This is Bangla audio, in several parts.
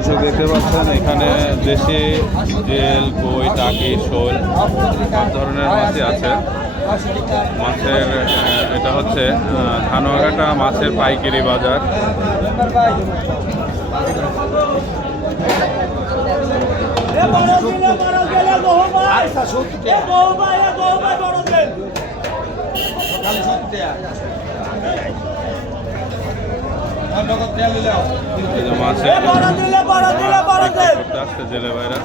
দর্শক দেখতে পাচ্ছেন এখানে দেশি জেল, কই, টাকি, শোল সব ধরনের মাছই আছে। মাছের এটা হচ্ছে ধানবাগাটা মাছের পাইকারি বাজার। মাছের আসছে জেলে ভাইরা।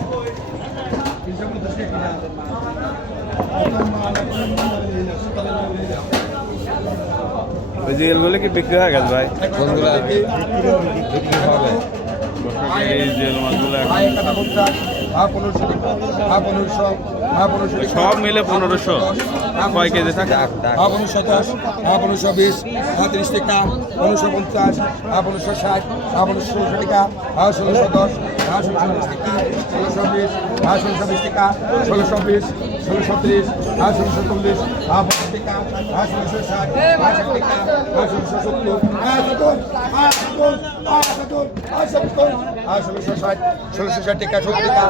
ওই জেলগুলো কি বিক্রি হয়ে গেছে ভাই? এই জেল মাছগুলো সব মিলে 1500। কয় কেজি থাকে? 1510, 1520, 30 টাকা, 1550, 1560, 1516 টাকা, 1610, 1640 টাকা, 1620, 1620 টাকা, 1620, 1630, 1640, 15 টাকা, 1660, 16 টাকা, 1670, 1660, 1660 টাকা, 70 টাকা,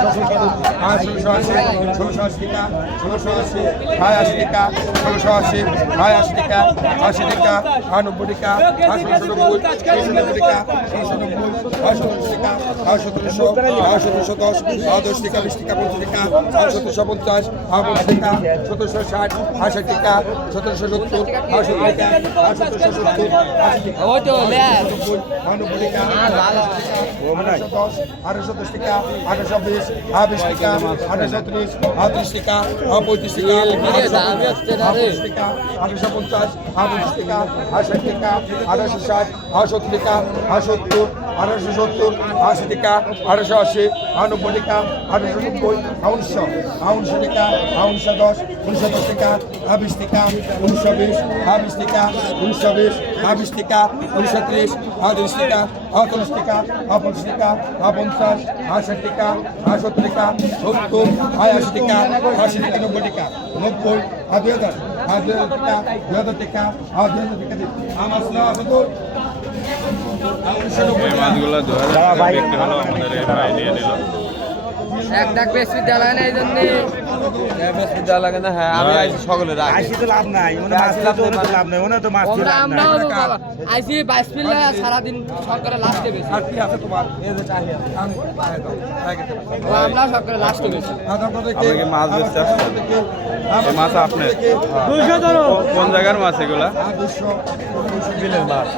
1670, 1680, 1680 টাকা, 1680, 80 টাকা, 1680, 80 টাকা, 80 টাকা, 90 টাকা, 1690, 1690 টাকা, 1690, 17 টাকা, 1700, 1710, 10 টাকা, 20 টাকা, 50 টাকা, 1750, 50 টাকা, 1760, 60 টাকা, 1770, 80 টাকা, 1770, 80 টাকা, 90 টাকা, 1810, 1810 টাকা, 1820, 20 টাকা, 1830, 30 টাকা, 35 টাকা, 35 টাকা, 1850, 25 টাকা, 60 টাকা, 1860, 70 টাকা, 70, 1870, 80 টাকা, 1880, 90 টাকা, 1890, 1900, 1900 টাকা, 1910, 1910 টাকা, 20 টাকা, 1920, 20 টাকা, 1920, 20 টাকা, 1930, 30 টাকা, 30 টাকা, 50 টাকা, 50, 60 টাকা, 70 টাকা, 70, 80 টাকা, 80 টাকা, 90 টাকা, 90, 2000, 2000 টাকা, 2000 টাকা, 2000 টাকা দিন। আমার এই মাছগুলো 2000 টাকা বিক্রি হলো, আমাদের এই ভাই নিয়ে নিল। এক ডাক বেশি দেওয়া লাগে না এই জন্য বেশি দেওয়া লাগে না। হ্যাঁ আমি আইসি সকলে আইসি তো লাভ নাই, মানে মাছ লাভ নাই, ওনা তো মাছ লাভ নাই। আইসি 22 মিনিট সারাদিন সরকারে লাস্টে বেশি। আর কি আছে তোমার? এই যে চাহিদা আমি আমরা সরকারে লাস্টে বেশি। আপনি কি মাছ বেচতে আসছেন? এই মাছ আপনি 200 ধরো। কোন জায়গার মাছ এগুলা? 200 বিলের মাছ।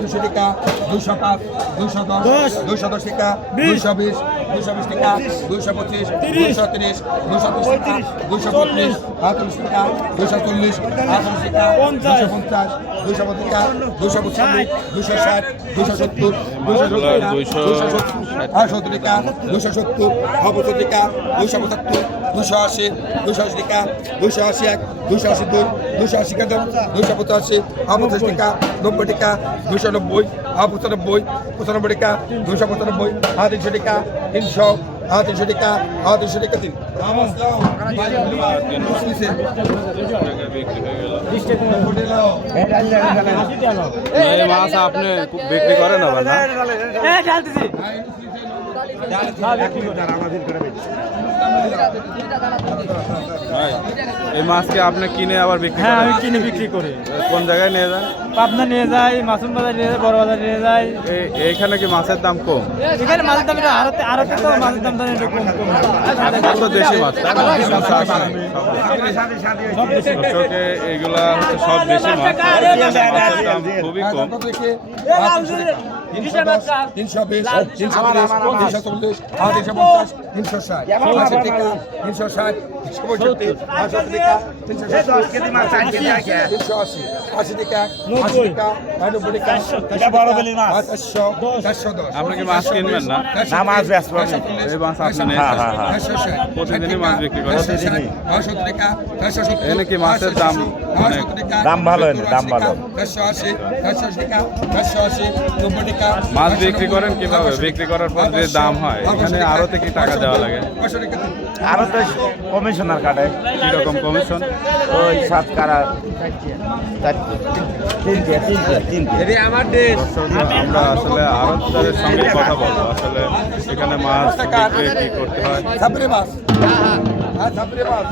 200 টাকা, 205, 210, 210 টাকা, 220, 220 টাকা, 225, 230, 230 টাকা, 235, 38 টাকা, 240, 38 টাকা, 250, 250 টাকা, 255, 260, 270, 270 টাকা, 270 টাকা, 270, 270 টাকা, 275, 280, 280 টাকা, 281, 282, 280 টাকা, 285, 50 টাকা, 90 টাকা, 290, 95, 95 টাকা, 295, 300 টাকা, 300, 300 টাকা, 300 টাকা দিন। এই মাছ আপনি বিক্রি করেন আবার না? ভাই, এই মাছকে আপনি কিনে আবার বিক্রি করেন? আমি কিনে বিক্রি করি। কোন জায়গায় নিয়ে যান? পাবনা নিয়ে যাই, মাসুম বাজার নিয়ে যাই, বড় বাজার নিয়ে যাই। এইখানে কি মাছের দাম কম? এখানে মাছের দাম আরতে তো মাছের দাম একটু কম কম। কত দেশি মাছ? দর্শকে এইগুলা হচ্ছে সব দেশি মাছ, মাছের দাম খুবই কম। 320, 330, 340, 340, 350, 360, 80 টাকা, 360, 365, 65 টাকা, 370, 380, 80 টাকা, 80 টাকা, 90 টাকা, 410, 410। আপনি কি মাছ কিনবেন না? না, মাছ বেচবো আমি। এই মাছ আপনি নিয়ে প্রতিদিনই মাছ বিক্রি করেন? টাকা, 470 টাকা, 470, এখানে কি মাছের দাম অনেক দাম ভালো এনে, দাম ভালো। 180 টাকা 180 90 টাকা। মাছ বিক্রি করেন কিভাবে? বিক্রি করার পর যে দাম হয় এখানে আরতে কি টাকা দেওয়া লাগে? 500 টাকা। আরো তো কমিশনার কাটে কিরকম কমিশন? ওই 7 কারা 3 এটি আমার দেশ। আমরা আসলে আড়তদারের সঙ্গে কথা বলবো আসলে এখানে মাছ বিক্রি কি করতে হয়। ছাপরি মাছ। হ্যাঁ ছাপরি মাছ।